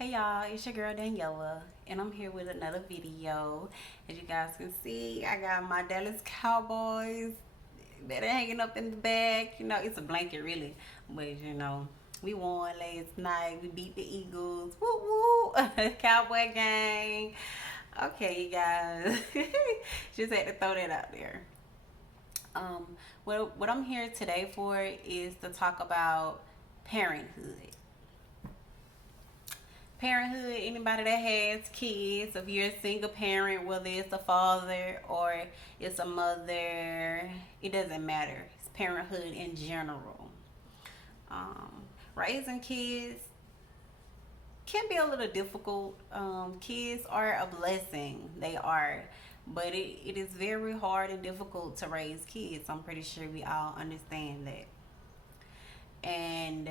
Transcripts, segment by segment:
Hey y'all, it's your girl Daniela, and I'm here with another video. As you guys can see, I got my Dallas Cowboys that are hanging up in the back. It's a blanket really, but we won last night. We beat the Eagles. Woo woo! Cowboy gang. Okay, you guys, just had to throw that out there. What I'm here today for is to talk about parenthood. Parenthood, anybody that has kids, if you're a single parent, whether it's a father or it's a mother, it doesn't matter. It's parenthood in general. um, Raising kids can be a little difficult. Kids are a blessing, they are, but it is very hard and difficult to raise kids. I'm pretty sure we all understand that. And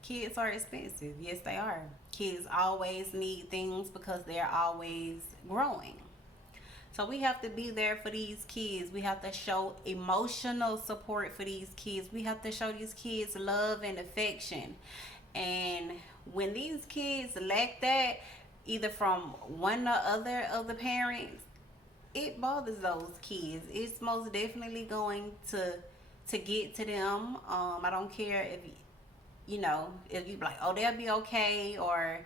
kids are expensive. Yes, they are. Kids always need things because they're always growing. So we have to be there for these kids. We have to show emotional support for these kids. We have to show these kids love and affection. And when these kids lack that, either from one or other of the parents, it bothers those kids. It's most definitely going to get to them. I don't care if you like, oh, they'll be okay, or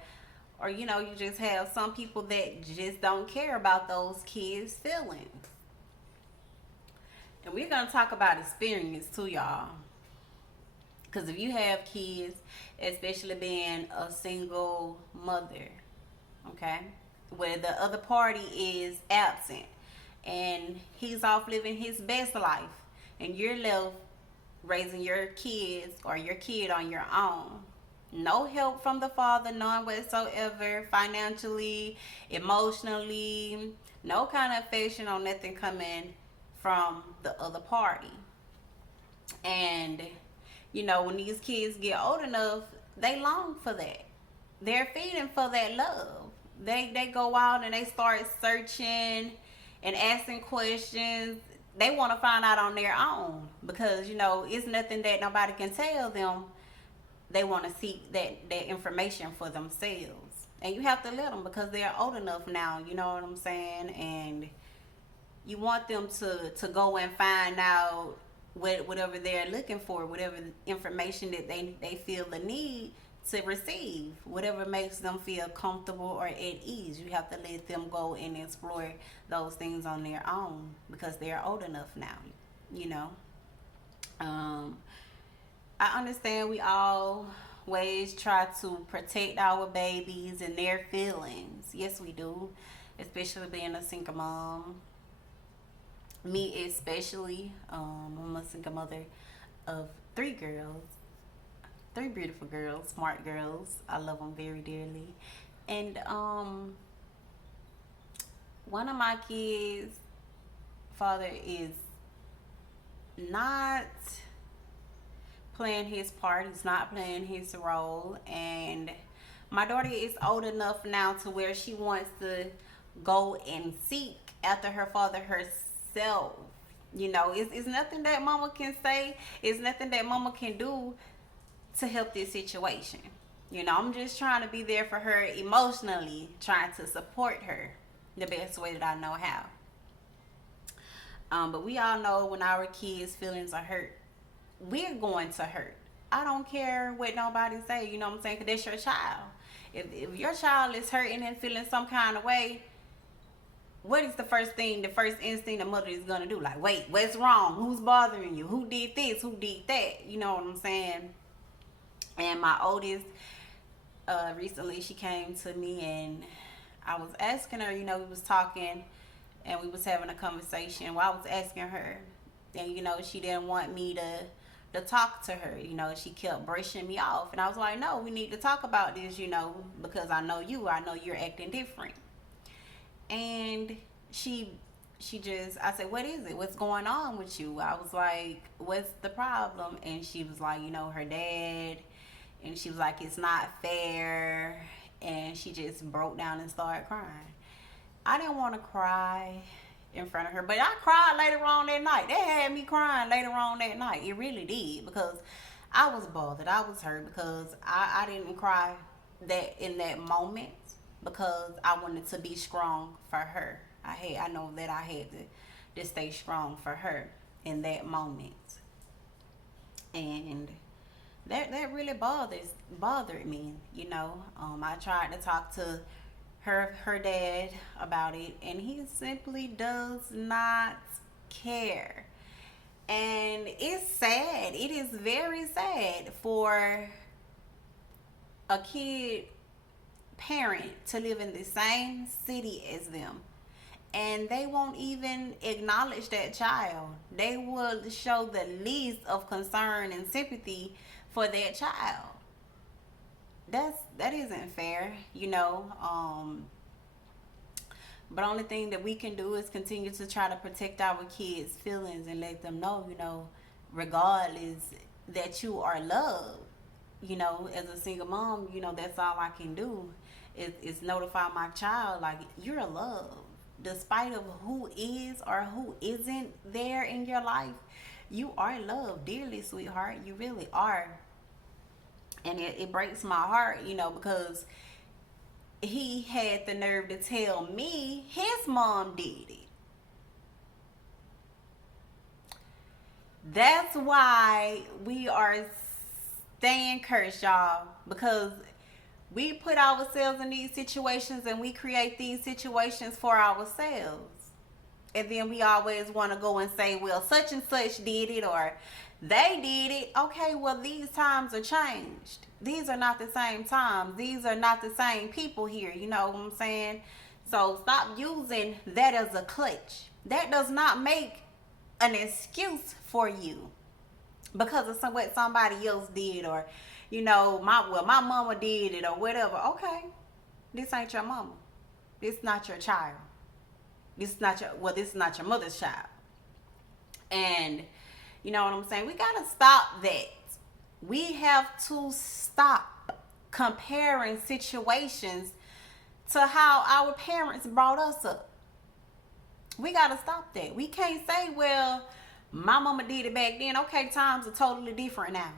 you just have some people that just don't care about those kids' feelings. And we're gonna talk about experience too, y'all. Because if you have kids, especially being a single mother, okay, where the other party is absent and he's off living his best life, and you're left raising your kids or your kid on your own. No help from the father, none whatsoever, financially, emotionally, no kind of affection or nothing coming from the other party. And when these kids get old enough, they long for that. They're feeding for that love. They go out and they start searching and asking questions. They want to find out on their own because it's nothing that nobody can tell them. They want to seek that information for themselves, and you have to let them because they're old enough now. You know what I'm saying? And you want them to go and find out whatever they're looking for, whatever information that they feel the need to receive, whatever makes them feel comfortable or at ease. You have to let them go and explore those things on their own because they're old enough now. You know, um, I understand we always try to protect our babies and their feelings. Yes, we do, especially being a single mom. Me especially, I'm a single mother of three girls, three beautiful girls, smart girls. I love them very dearly. And one of my kids' father is not playing his part. He's not playing his role. And my daughter is old enough now to where she wants to go and seek after her father herself. It's nothing that mama can say. It's nothing that mama can do to help this situation. I'm just trying to be there for her emotionally, trying to support her the best way that I know how. But we all know when our kids' feelings are hurt, we're going to hurt. I don't care what nobody say, you know what I'm saying? Because that's your child. If your child is hurting and feeling some kind of way, what is the first thing, the first instinct a mother is going to do? Like, wait, what's wrong? Who's bothering you? Who did this? Who did that? You know what I'm saying? And my oldest, recently she came to me and I was asking her, we was talking and we was having a conversation. Well, I was asking her, and she didn't want me to talk to her. She kept brushing me off, and I was like, no, we need to talk about this, because I know you're acting different. And she just, I said, what is it? What's going on with you? I was like, what's the problem? And she was like, her dad. And she was like, it's not fair. And she just broke down and started crying. I didn't want to cry in front of her, but I cried later on that night. They had me crying later on that night. It really did, because I was bothered. I was hurt because I didn't cry that in that moment because I wanted to be strong for her. I know that I had to stay strong for her in that moment. And that really bothered me, you know. I tried to talk to her dad about it, and he simply does not care. And it's sad. It is very sad for a kid parent to live in the same city as them, and they won't even acknowledge that child. They will show the least of concern and sympathy for that child. That isn't fair, you know. But only thing that we can do is continue to try to protect our kids' feelings and let them know, you know, regardless, that you are loved. You know, as a single mom, you know, that's all I can do is notify my child, like, you're loved. Despite of who is or who isn't there in your life, you are loved dearly, sweetheart. You really are. And it breaks my heart, you know, because he had the nerve to tell me his mom did it. That's why we are staying cursed, y'all, because we put ourselves in these situations and we create these situations for ourselves. And then we always want to go and say, well, such and such did it, or they did it. Okay, well, these times are changed. These are not the same times. These are not the same people here. You know what I'm saying? So stop using that as a clutch. That does not make an excuse for you because of what somebody else did, or, you know, my mama did it, or whatever. Okay, this ain't your mama. This not your child. This is not your mother's child. And you know what I'm saying? We gotta stop that. We have to stop comparing situations to how our parents brought us up. We gotta stop that. We can't say, well, my mama did it back then. Okay, times are totally different now.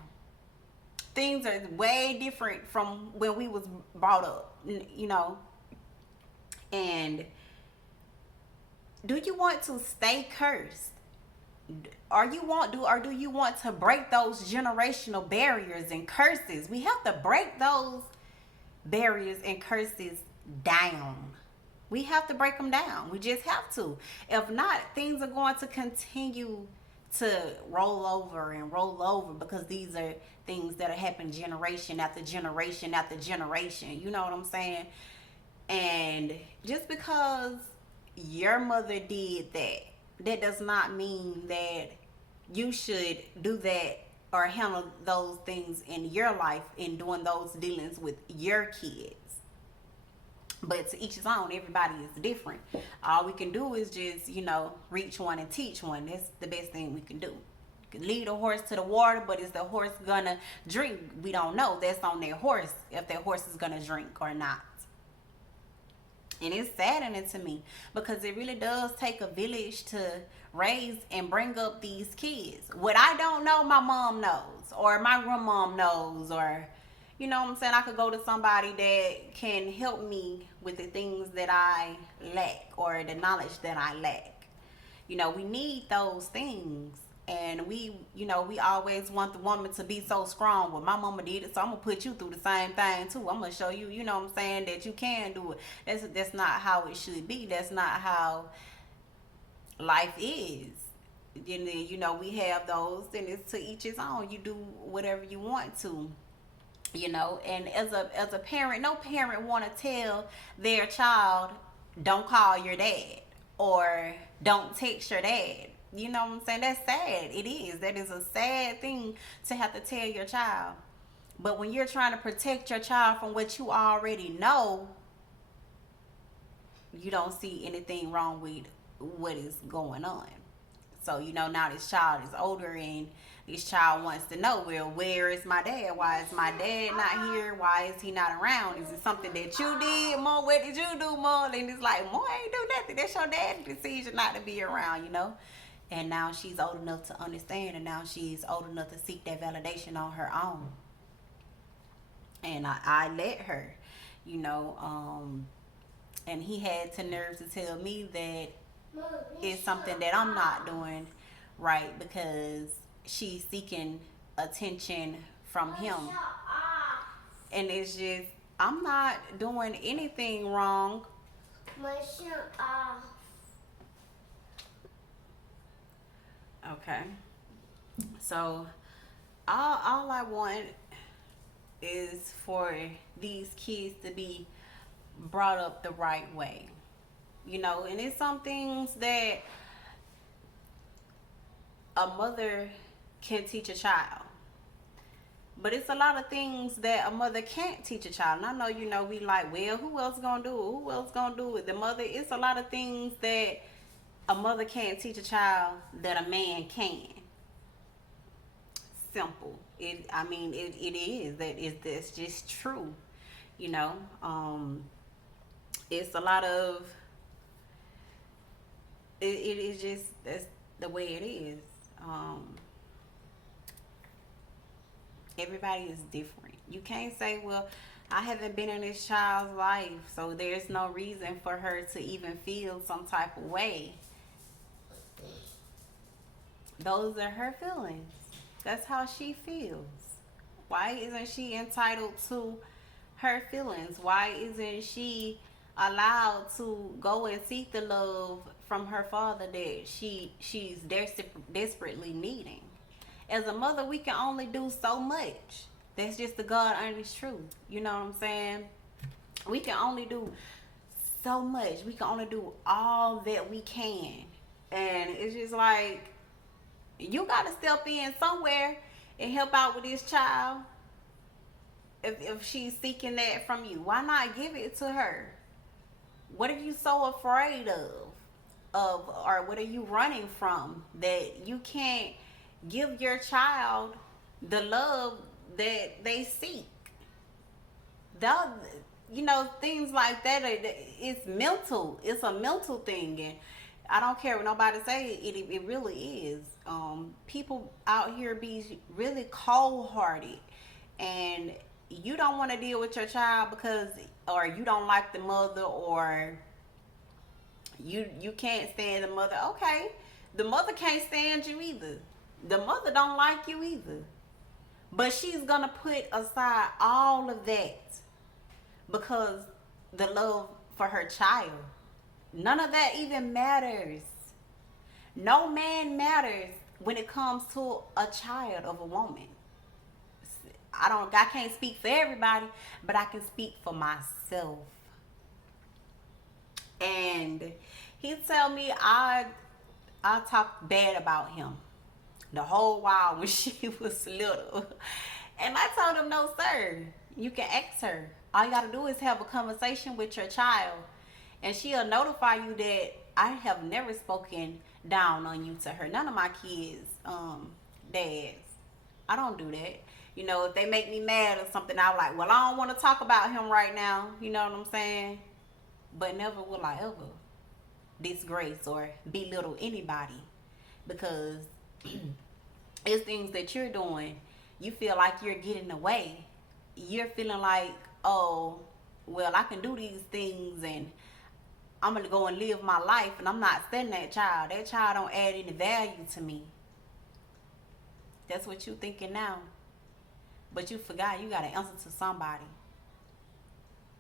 Things are way different from when we was brought up, you know. And do you want to stay cursed? Or do you want to break those generational barriers and curses? We have to break those barriers and curses down. We have to break them down. We just have to. If not, things are going to continue to roll over and roll over, because these are things that are happening generation after generation after generation. You know what I'm saying? And just because your mother did that, that does not mean that you should do that or handle those things in your life in doing those dealings with your kids. But to each his own. Everybody is different. All we can do is just, you know, reach one and teach one. That's the best thing we can do. You can lead a horse to the water, but is the horse gonna drink? We don't know. That's on their horse, if that horse is gonna drink or not. And it's saddening to me because it really does take a village to raise and bring up these kids. What I don't know, my mom knows, or my grandmom knows, or, you know what I'm saying, I could go to somebody that can help me with the things that I lack, or the knowledge that I lack. You know, we need those things. And we always want the woman to be so strong. Well, my mama did it, so I'm gonna put you through the same thing too. I'm gonna show you, you know what I'm saying, that you can do it. That's not how it should be. That's not how life is. And then, you know, we have those, and it's to each his own. You do whatever you want to, you know. And as a parent, no parent want to tell their child, don't call your dad, or don't text your dad. You know what I'm saying? That's sad. It is. That is a sad thing to have to tell your child. But when you're trying to protect your child from what you already know, you don't see anything wrong with what is going on. So, you know, now this child is older, and this child wants to know, well, where is my dad? Why is my dad not here? Why is he not around? Is it something that you did, Mo? What did you do, Mo? And it's like, Mo ain't do nothing. That's your dad's decision not to be around, you know? And now she's old enough to understand, and now she's old enough to seek that validation on her own. and I let her, you know. And he had the nerve to tell me that it's something that I'm not doing right because she's seeking attention from him. And it's just, I'm not doing anything wrong. Okay. So, all I want is for these kids to be brought up the right way. You know, and it's some things that a mother can teach a child. But it's a lot of things that a mother can't teach a child. And I know, you know, we like, well, who else gonna do it? Who else gonna do it? The mother, it's a lot of things that a mother can't teach a child that a man can. Simple. It is. That's just true. You know, it's a lot of, it is just, that's the way it is. Everybody is different. You can't say, well, I haven't been in this child's life, so there's no reason for her to even feel some type of way. Those are her feelings. That's how she feels. Why isn't she entitled to her feelings? Why isn't she allowed to go and seek the love from her father that she's desperately needing? As a mother, we can only do so much. That's just the God honest truth. You know what I'm saying? We can only do so much. We can only do all that we can. And it's just like, you got to step in somewhere and help out with this child. If she's seeking that from you, why not give it to her? What are you so afraid of, or what are you running from that you can't give your child the love that they seek? You know, things like that, it's mental. It's a mental thing. And I don't care what nobody say, it really is. People out here be really cold-hearted, and you don't want to deal with your child because, or you don't like the mother, or you can't stand the mother. Okay, the mother can't stand you either. The mother don't like you either. But she's gonna put aside all of that because the love for her child. None of that even matters. No man matters when it comes to a child of a woman. I can't speak for everybody, but I can speak for myself. And he tell me I talk bad about him the whole while when she was little. And I told him, no, sir. You can ask her. All you got to do is have a conversation with your child, and she'll notify you that I have never spoken down on you to her. None of my kids, dads. I don't do that. You know, if they make me mad or something, I'm like, well, I don't want to talk about him right now. You know what I'm saying? But never will I ever disgrace or belittle anybody, because it's things that you're doing. You feel like you're getting away. You're feeling like, oh, well, I can do these things and I'm going to go and live my life, and I'm not studying that child. That child don't add any value to me. That's what you thinking now. But you forgot you got to answer to somebody.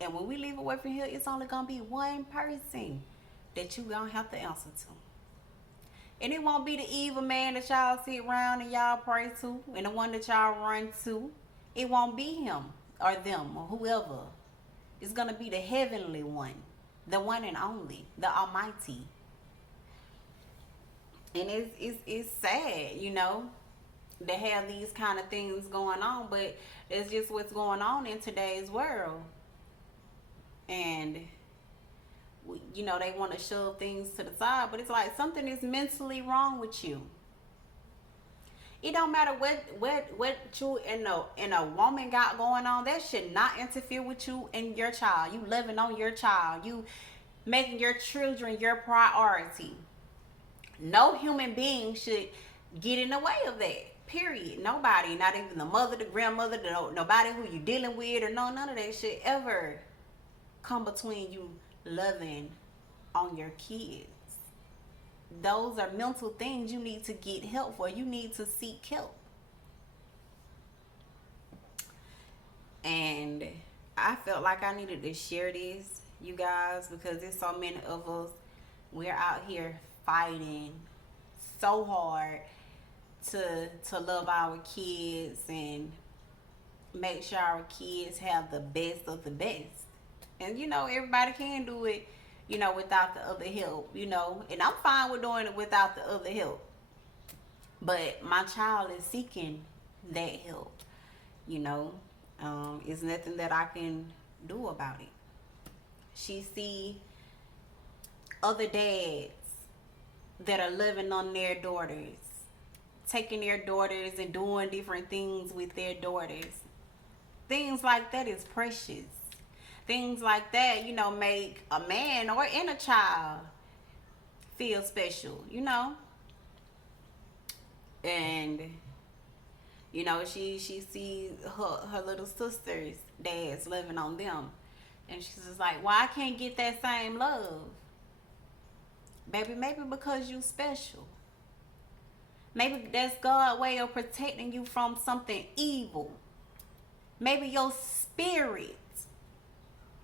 And when we leave away from here, it's only going to be one person that you going to have to answer to. And it won't be the evil man that y'all sit around and y'all pray to, and the one that y'all run to. It won't be him or them or whoever. It's going to be the heavenly one, the one and only, the Almighty. And it's sad, you know, to have these kind of things going on, but it's just what's going on in today's world. And you know, they want to shove things to the side, but it's like something is mentally wrong with you. It don't matter what you and a woman got going on. That should not interfere with you and your child. You living on your child. You making your children your priority. No human being should get in the way of that. Period. Nobody, not even the mother, the grandmother, nobody who you dealing with, or none of that shit ever come between you loving on your kids. Those are mental things you need to get help for. You need to seek help. And I felt like I needed to share this, you guys, because there's so many of us. We're out here fighting so hard to love our kids and make sure our kids have the best of the best. And everybody can do it, without the other help, and I'm fine with doing it without the other help. But my child is seeking that help, it's nothing that I can do about it. She see other dads that are living on their daughters, taking their daughters and doing different things with their daughters. Things like that is precious. Things like that, make a man or a child feel special, And she sees her little sisters' dads living on them, and she's just like, "Well, I can't get that same love, baby. Maybe because you special. Maybe that's God's way of protecting you from something evil. Maybe your spirit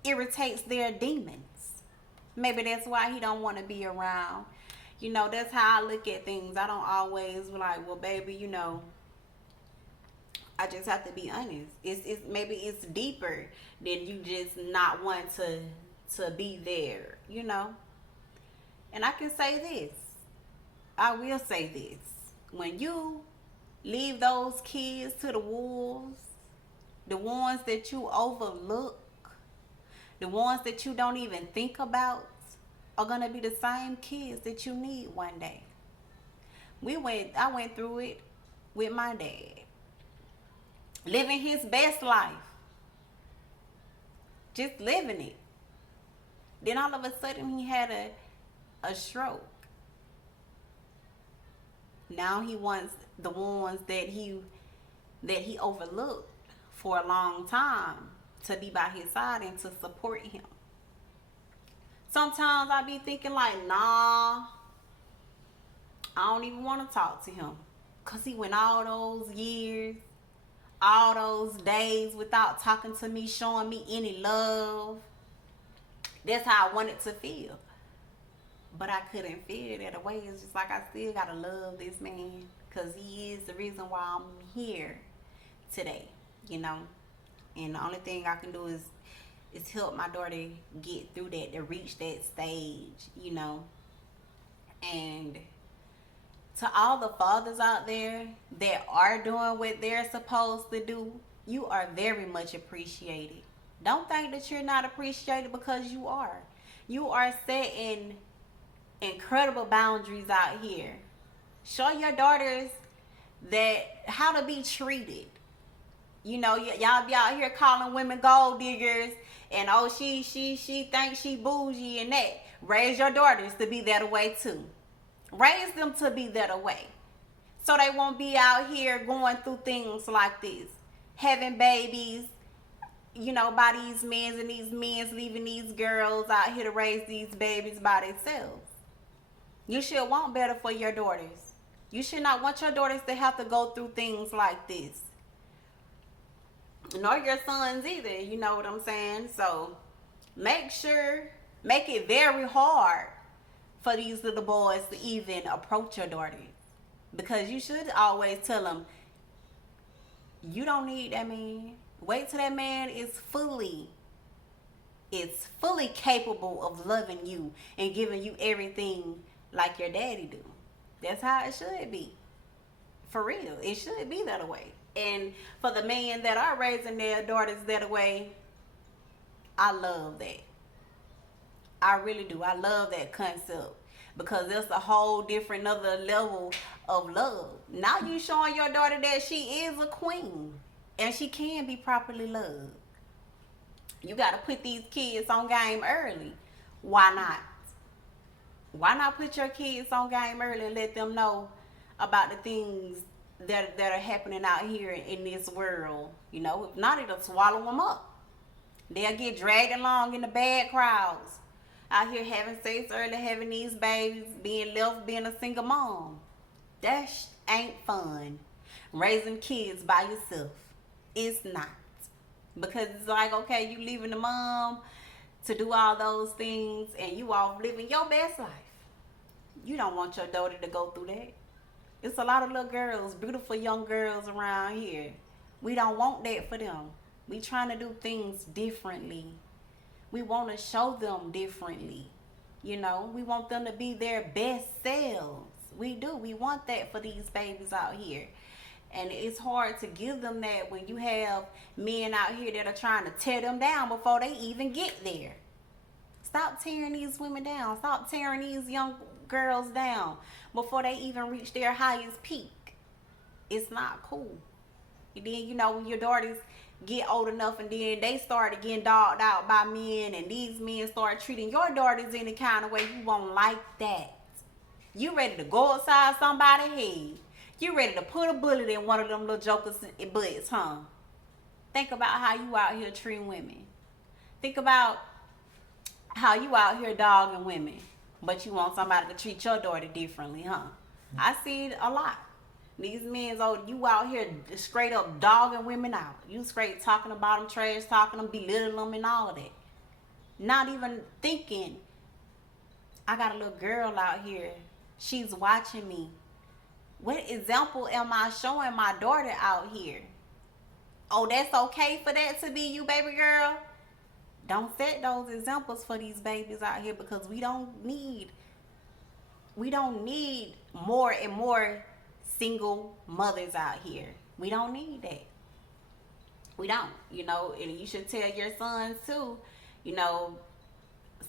irritates their demons. Maybe that's why he don't want to be around." That's how I look at things. I don't always be like, "Well, baby, I just have to be honest." It's maybe it's deeper than you just not want to be there, And I can say this. I will say this. When you leave those kids to the wolves, the ones that you overlook, the ones that you don't even think about, are gonna be the same kids that you need one day. I went through it with my dad. Living his best life. Just living it. Then all of a sudden he had a stroke. Now he wants the ones that he overlooked for a long time to be by his side and to support him. Sometimes I be thinking like, nah, I don't even want to talk to him. Because he went all those years, all those days without talking to me, showing me any love. That's how I wanted to feel. But I couldn't feel that away. It's just like I still got to love this man. Because he is the reason why I'm here today, And the only thing I can do is help my daughter get through that, to reach that stage, And to all the fathers out there that are doing what they're supposed to do, you are very much appreciated. Don't think that you're not appreciated, because you are. You are setting incredible boundaries out here. Show your daughters that how to be treated. Y'all be out here calling women gold diggers, and she thinks she bougie and that. Raise your daughters to be that way too. Raise them to be that way, so they won't be out here going through things like this, having babies, by these men, and these men leaving these girls out here to raise these babies by themselves. You should want better for your daughters. You should not want your daughters to have to go through things like this. Nor your sons either, you know what I'm saying? So make it very hard for these little boys to even approach your daughter. Because you should always tell them, you don't need that man. Wait till that man is fully capable of loving you and giving you everything like your daddy do. That's how it should be. For real. It should be that way. And for the men that are raising their daughters that way, I love that. I really do. I love that concept, because that's a whole different other level of love. Now you showing your daughter that she is a queen and she can be properly loved. You got to put these kids on game early. Why not? Why not put your kids on game early and let them know about the things that are happening out here in this world. You know, if not, it'll swallow them up. They'll get dragged along in the bad crowds. Out here having sex early, having these babies, being left, being a single mom. That ain't fun. Raising kids by yourself. It's not. Because it's like, okay, you leaving the mom to do all those things and you off living your best life. You don't want your daughter to go through that. It's a lot of little girls, beautiful young girls around here. We don't want that for them. We trying to do things differently. We want to show them differently. You know, we want them to be their best selves. We do. We want that for these babies out here. And it's hard to give them that when you have men out here that are trying to tear them down before they even get there. Stop tearing these women down. Stop tearing these young girls down before they even reach their highest peak. It's not cool. And then, you know, when your daughters get old enough and then they start getting dogged out by men and these men start treating your daughters in the kind of way you won't like that. You ready to go outside somebody's head. You ready to put a bullet in one of them little jokers' butts, huh? Think about how you out here treating women. Think about how you out here dogging women, but you want somebody to treat your daughter differently, huh? I see it a lot. These men, you out here straight up dogging women out. You straight talking about them, trash talking them, belittling them and all that. Not even thinking, I got a little girl out here. She's watching me. What example am I showing my daughter out here? Oh, that's okay for that to be you, baby girl? Don't set those examples for these babies out here, because we don't need more and more single mothers out here. We don't need that. We don't, you know, and you should tell your sons too, you know,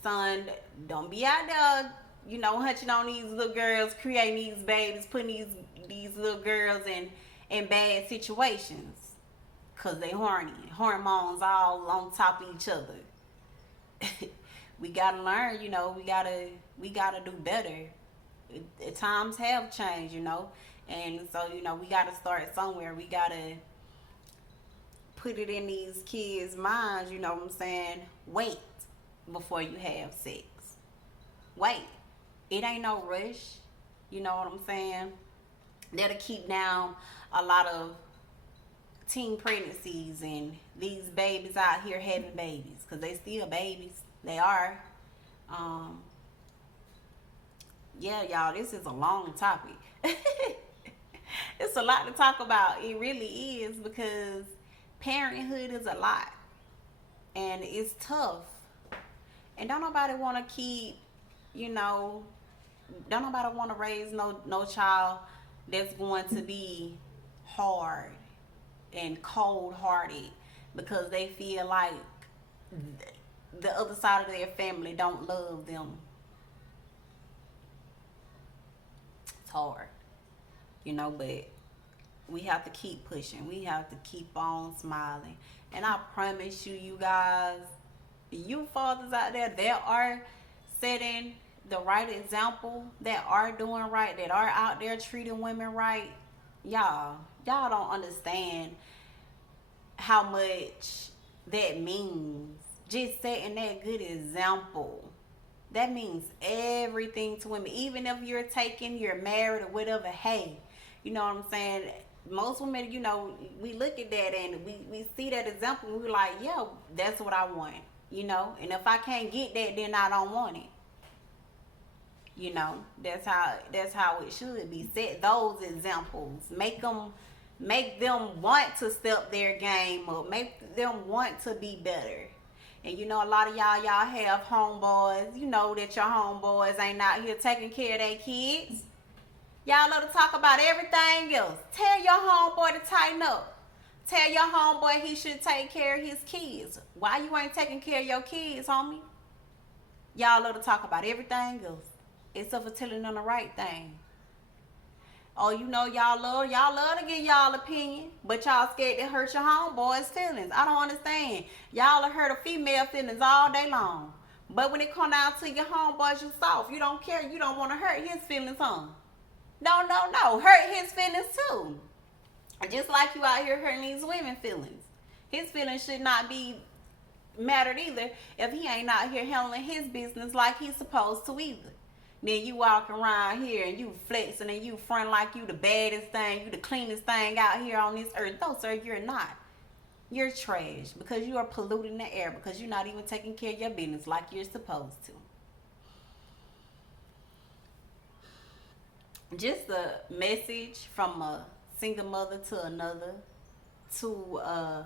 son, don't be out there, you know, hunching on these little girls, creating these babies, putting these little girls in bad situations. Cause they horny, hormones all on top of each other. We gotta learn, you know, we gotta do better. Times have changed, you know, and so, you know, we gotta start somewhere. We gotta put it in these kids' minds, you know what I'm saying? Wait before you have sex. Wait. It ain't no rush. You know what I'm saying? That'll keep down a lot of teen pregnancies and these babies out here having babies, because they still babies. They are. Yeah, y'all, this is a long topic. It's a lot to talk about. It really is, because parenthood is a lot and it's tough, and don't nobody want to keep, you know, don't nobody want to raise no child that's going to be hard and cold-hearted because they feel like the other side of their family don't love them. It's hard, you know, but we have to keep pushing. We have to keep on smiling. And I promise you, you guys, you fathers out there that are setting the right example, that are doing right, that are out there treating women right, y'all don't understand how much that means. Just setting that good example, that means everything to women. Even if you're married or whatever, hey, you know what I'm saying? Most women, you know, we look at that and we see that example and we're like, yeah, that's what I want, you know? And if I can't get that, then I don't want it. You know, that's how it should be. Set those examples. Make them want to step their game up. Make them want to be better. And you know, a lot of y'all have homeboys. You know that your homeboys ain't out here taking care of their kids. Y'all love to talk about everything else. Tell your homeboy to tighten up. Tell your homeboy he should take care of his kids. Why you ain't taking care of your kids, homie? Y'all love to talk about everything else except for telling them the right thing. Oh, you know, y'all love to get y'all opinion, but y'all scared to hurt your homeboy's feelings. I don't understand. Y'all have hurt a female feelings all day long, but when it come down to your homeboys, you soft. You don't care. You don't want to hurt his feelings, huh? No. Hurt his feelings too. Just like you out here hurting these women feelings. His feelings should not be mattered either if he ain't out here handling his business like he's supposed to either. Then you walk around here and you flexing and you front like you the baddest thing, you the cleanest thing out here on this earth. No, sir, you're not. You're trash because you are polluting the air because you're not even taking care of your business like you're supposed to. Just a message from a single mother to another, to a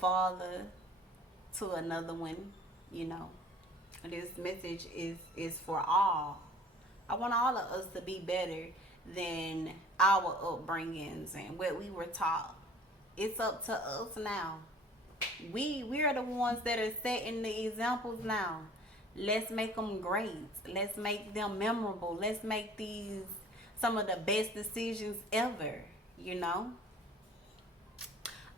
father, to another one, you know. This message is for all. I want all of us to be better than our upbringings and what we were taught. It's up to us now. We are the ones that are setting the examples now. Let's make them great. Let's make them memorable. Let's make these some of the best decisions ever, you know.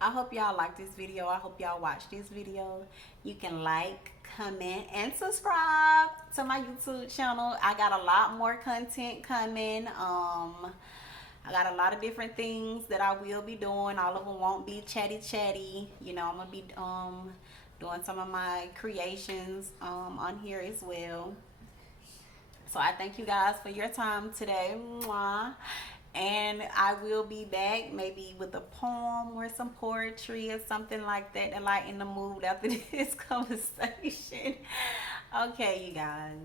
I hope y'all like this video. I hope y'all watch this video. You can like, comment, and subscribe to my YouTube channel. I got a lot more content coming. I got a lot of different things that I will be doing. All of them won't be chatty. You know, I'm gonna be doing some of my creations on here as well. So I thank you guys for your time today. Mwah. And I will be back maybe with a poem or some poetry or something like that to lighten the mood after this conversation. Okay, you guys.